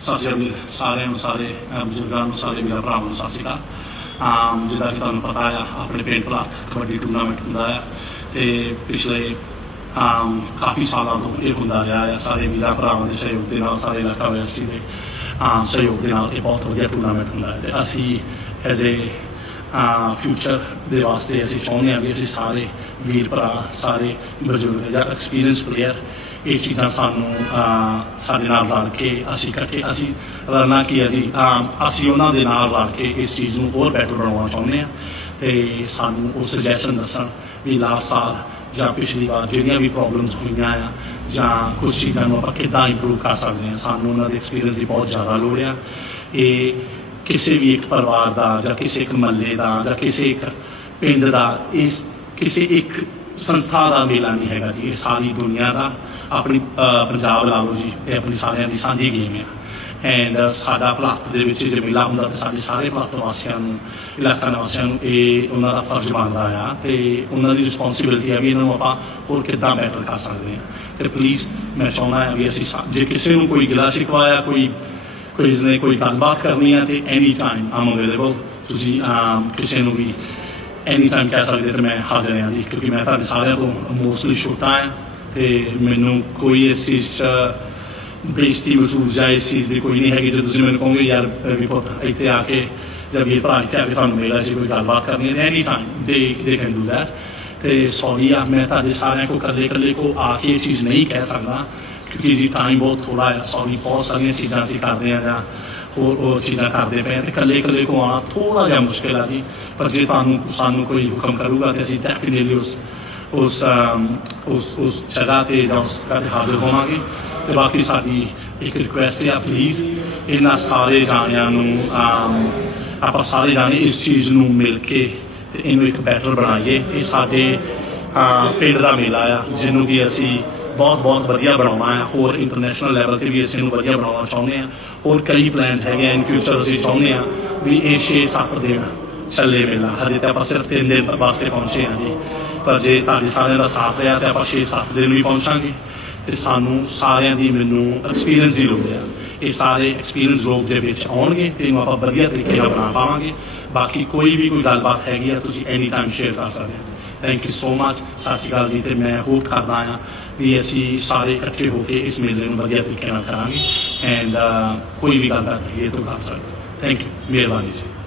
ਸਤਿ ਸ਼੍ਰੀ ਅਕਾਲ ਸਾਰਿਆਂ ਨੂੰ, ਸਾਰੇ ਬਜ਼ੁਰਗਾਂ ਨੂੰ, ਸਾਰੇ ਵੀਰਾਂ ਭਰਾਵਾਂ ਨੂੰ ਸਤਿ ਸ਼੍ਰੀ ਅਕਾਲ। ਆਮ ਜਿੱਦਾਂ ਕਿ ਤੁਹਾਨੂੰ ਪਤਾ ਆ, ਆਪਣੇ ਪਿੰਡ ਪਲਾਟ ਕਬੱਡੀ ਟੂਰਨਾਮੈਂਟ ਹੁੰਦਾ ਆ ਤੇ ਪਿਛਲੇ, ਆਮ ਕਾਫੀ ਸਾਲਾਂ ਤੋਂ ਇਹ ਹੁੰਦਾ ਰਿਹਾ ਆ। ਸਾਰੇ ਵੀਰਾਂ ਭਰਾਵਾਂ ਦੇ ਸਹਿਯੋਗ ਦੇ ਨਾਲ, ਸਾਰੇ ਇਲਾਕਾ ਵਾਸੀ ਦੇ, ਆਮ ਸਹਿਯੋਗ ਦੇ ਨਾਲ ਇਹ ਬਹੁਤ ਵਧੀਆ ਟੂਰਨਾਮੈਂਟ ਹੁੰਦਾ ਹੈ ਤੇ ਅਸੀਂ ਐਜ਼ ਏ ਫਿਊਚਰ ਦੇ ਵਾਸਤੇ ਅਸੀਂ ਚਾਹੁੰਦੇ ਹਾਂ ਵੀ ਅਸੀਂ ਸਾਰੇ ਵੀਰ ਭਰਾ, ਸਾਰੇ ਬਜ਼ੁਰਗ ਜਾਂ ਐਕਸਪੀਰੀਅੰਸ ਪਲੇਅਰ ਇਹ ਚੀਜ਼ਾਂ ਸਾਨੂੰ ਸਾਡੇ ਨਾਲ ਰਲ ਕੇ ਅਸੀਂ ਇਕੱਠੇ ਅਸੀਂ ਰਲਣਾ ਕੀ ਹੈ ਜੀ? ਅਸੀਂ ਉਹਨਾਂ ਦੇ ਨਾਲ ਰਲ ਕੇ ਇਸ ਚੀਜ਼ ਨੂੰ ਹੋਰ ਬੈਟਰ ਬਣਾਉਣਾ ਚਾਹੁੰਦੇ ਹਾਂ ਤੇ ਸਾਨੂੰ ਉਹ ਸੁਜੈਸ਼ਨ ਦੱਸਣ ਵੀ ਲਾਸਟ ਸਾਲ ਜਾਂ ਪਿਛਲੀ ਵਾਰ ਜਿਹੜੀਆਂ ਵੀ ਪ੍ਰੋਬਲਮਸ ਹੋਈਆਂ ਆ ਜਾਂ ਕੁਝ ਚੀਜ਼ਾਂ ਨੂੰ ਆਪਾਂ ਕਿੱਦਾਂ ਇੰਪਰੂਵ ਕਰ ਸਕਦੇ ਹਾਂ, ਸਾਨੂੰ ਉਹਨਾਂ ਦੇ ਐਕਸਪੀਰੀਅੰਸ ਦੀ ਬਹੁਤ ਜ਼ਿਆਦਾ ਲੋੜ ਆ। ਇਹ ਕਿਸੇ ਵੀ ਇੱਕ ਪਰਿਵਾਰ ਦਾ ਜਾਂ ਕਿਸੇ ਇੱਕ ਮਹੱਲੇ ਦਾ ਜਾਂ ਕਿਸੇ ਇੱਕ ਪਿੰਡ ਦਾ, ਇਸ ਕਿਸੇ ਇੱਕ ਸੰਸਥਾ ਦਾ ਮੇਲਾ ਨਹੀਂ ਹੈਗਾ ਜੀ, ਇਹ ਸਾਰੀ ਦੁਨੀਆ ਦਾ। ਆਪਣੀ ਪੰਜਾਬ ਲਾ ਲਓ ਜੀ, ਇਹ ਆਪਣੀ ਸਾਰਿਆਂ ਦੀ ਸਾਂਝੀ ਗੇਮ ਆ। ਐਂਡ ਸਾਡਾ ਭਲਾਤ ਦੇ ਵਿੱਚ ਜੇ ਮੇਲਾ ਹੁੰਦਾ ਤਾਂ ਸਾਡੇ ਸਾਰੇ ਭਲਾਤ ਵਾਸੀਆਂ ਨੂੰ, ਇਲਾਕਾ ਨਿਵਾਸੀਆਂ ਨੂੰ ਇਹ ਉਹਨਾਂ ਦਾ ਫਰਜ਼ ਬਣਦਾ ਆ ਤੇ ਉਹਨਾਂ ਦੀ ਰਿਸਪੌਂਸਿਬਿਲਟੀ ਹੈ ਵੀ ਇਹਨਾਂ ਨੂੰ ਆਪਾਂ ਹੋਰ ਕਿੱਦਾਂ ਬੈਟਰ ਕਰ ਸਕਦੇ ਹਾਂ ਤੇ ਪਲੀਜ਼ ਮੈਂ ਚਾਹੁੰਦਾ ਹਾਂ ਵੀ ਅਸੀਂ ਜੇ ਕਿਸੇ ਨੂੰ ਕੋਈ ਗਿਲਾ ਸ਼ਿਕਵਾ ਕੋਈ ਕੋਈ ਨੇ ਕੋਈ ਗੱਲਬਾਤ ਕਰਨੀ ਹੈ ਤੇ ਐਨੀ ਟਾਈਮ ਆਮ ਅਵੇਲੇਬਲ ਤੁਸੀਂ ਕਿਸੇ ਨੂੰ ਵੀ ਐਨੀ ਟਾਈਮ ਕਹਿ ਸਕਦੇ ਤੇ ਮੈਂ ਹਾਜ਼ਰ ਹਾਂ ਜੀ, ਕਿਉਂਕਿ ਮੈਂ ਤੁਹਾਡੇ ਸਾਰਿਆਂ ਤੋਂ ਮੋਸਟਲੀ ਛੋਟਾ ਹਾਂ। ਤੇ ਮੈਨੂੰ ਕੋਈ ਇਸ ਚੀਜ਼ 'ਚ ਬੇਇੱਜ਼ਤੀ ਮਹਿਸੂਸ ਜਾਂ ਇਸ ਚੀਜ਼ ਦੀ ਕੋਈ ਨਹੀਂ ਹੈਗੀ ਜੇ ਤੁਸੀਂ ਮੈਨੂੰ ਕਹੋਗੇ, ਯਾਰ ਵੀ ਪੁੱਤ ਇੱਥੇ ਆ ਕੇ ਜਦ ਵੀ ਭਰਾ ਇੱਥੇ ਆ ਕੇ ਸਾਨੂੰ ਮਿਲਿਆ ਸੀ, ਕੋਈ ਗੱਲਬਾਤ ਕਰਨੀ ਹੈ any time they they can do that ਤੇ ਸੌਰੀ ਆ, ਮੈਂ ਤੁਹਾਡੇ ਸਾਰਿਆਂ ਕੋ ਇਕੱਲੇ ਇਕੱਲੇ ਕੋ ਆ ਕੇ ਇਹ ਚੀਜ਼ ਨਹੀਂ ਕਹਿ ਸਕਦਾ, ਕਿਉਂਕਿ ਜੀ ਟਾਈਮ ਬਹੁਤ ਥੋੜਾ ਹੈ ਸੌਰੀ ਬਹੁਤ ਸਾਰੀਆਂ ਚੀਜ਼ਾਂ ਅਸੀਂ ਕਰਦੇ ਆ ਜਾਂ ਹੋਰ ਹੋਰ ਚੀਜ਼ਾਂ ਕਰਦੇ ਪਏ ਹਾਂ ਤੇ ਇਕੱਲੇ ਇਕੱਲੇ ਕੋ ਆਉਣਾ ਥੋੜਾ ਜਿਹਾ ਮੁਸ਼ਕਿਲ ਆ ਜੀ। ਪਰ ਜੇ ਤੁਹਾਨੂੰ, ਸਾਨੂੰ ਕੋਈ ਹੁਕਮ ਕਰੂਗਾ ਤੇ ਅਸੀਂ ਡੈਫੀਨਿਟਲੀ ਉਸ ਉਸ ਉਸ ਉਸ ਜਗ੍ਹਾ ਤੇ ਜਾਂ ਉਸ ਜਗ੍ਹਾ ਤੇ ਹਾਜ਼ਰ ਹੋਵਾਂਗੇ। ਤੇ ਬਾਕੀ ਸਾਡੀ ਇੱਕ ਰਿਕੁਐਸਟ ਹੈ ਪਲੀਜ਼ ਇਹਨਾਂ ਸਾਰੇ ਜਾਣਿਆਂ ਨੂੰ ਆਪਾਂ ਸਾਰੇ ਜਾਣੇ ਇਸ ਚੀਜ਼ ਨੂੰ ਮਿਲ ਕੇ ਤੇ ਇਹਨੂੰ ਇੱਕ ਬੈਟਰ ਬਣਾਈਏ। ਇਹ ਸਾਡੇ ਪਿੰਡ ਦਾ ਮੇਲਾ ਆ, ਜਿਹਨੂੰ ਕਿ ਅਸੀਂ ਬਹੁਤ ਬਹੁਤ ਵਧੀਆ ਬਣਾਉਣਾ ਹੈ। ਹੋਰ ਇੰਟਰਨੈਸ਼ਨਲ ਲੈਵਲ ਤੇ ਵੀ ਅਸੀਂ ਨੂੰ ਵਧੀਆ ਬਣਾਉਣਾ ਚਾਹੁੰਦੇ ਹਾਂ। ਹੋਰ ਕਈ ਪਲਾਨਸ ਹੈਗੇ ਆ ਇਨ ਫਿਊਚਰ ਅਸੀਂ ਚਾਹੁੰਦੇ ਹਾਂ ਵੀ ਇਹ 6-7 ਦਿਨ ਚੱਲੇ ਮੇਲਾ। ਹਜੇ ਤਾਂ ਆਪਾਂ ਸਿਰਫ 3 ਦਿਨ ਵਾਸਤੇ ਪਹੁੰਚੇ ਹਾਂ ਜੀ। ਪਰ ਜੇ ਤੁਹਾਡੇ ਸਾਰਿਆਂ ਦਾ ਸਾਥ ਰਿਹਾ ਤੇ ਆਪਾਂ 6-7 ਦਿਨ ਵੀ ਪਹੁੰਚਾਂਗੇ, ਤੇ ਸਾਨੂੰ ਸਾਰਿਆਂ ਦੀ ਮੈਨੂੰ ਐਕਸਪੀਰੀਅੰਸ ਦੀ ਲੋੜ ਹੈ ਇਹ ਸਾਰੇ ਐਕਸਪੀਰੀਅੰਸ ਲੋਕ ਦੇ ਵਿੱਚ ਆਉਣਗੇ ਤੇ ਇਹਨੂੰ ਆਪਾਂ ਵਧੀਆ ਤਰੀਕੇ ਨਾਲ ਬਣਾ ਪਾਵਾਂਗੇ। ਬਾਕੀ ਕੋਈ ਵੀ ਕੋਈ ਗੱਲਬਾਤ ਹੈਗੀ ਆ, ਤੁਸੀਂ ਐਨੀ ਟਾਈਮ ਸ਼ੇਅਰ ਕਰ ਸਕਦੇ ਹੋ। ਥੈਂਕ ਯੂ ਸੋ ਮਚ ਸਤਿ ਸ਼੍ਰੀ ਅਕਾਲ ਜੀ, ਤੇ ਮੈਂ ਹੋਪ ਕਰਦਾ ਹਾਂ ਵੀ ਅਸੀਂ ਸਾਰੇ ਇਕੱਠੇ ਹੋ ਕੇ ਇਸ ਮੇਲੇ ਨੂੰ ਵਧੀਆ ਤਰੀਕੇ ਨਾਲ ਕਰਾਂਗੇ। ਐਂਡ ਕੋਈ ਵੀ ਗੱਲਬਾਤ ਹੈਗੀ ਹੈ ਤਾਂ ਕਰ ਸਕਦੇ ਥੈਂਕ ਯੂ ਮਿਹਰਬਾਨੀ ਜੀ।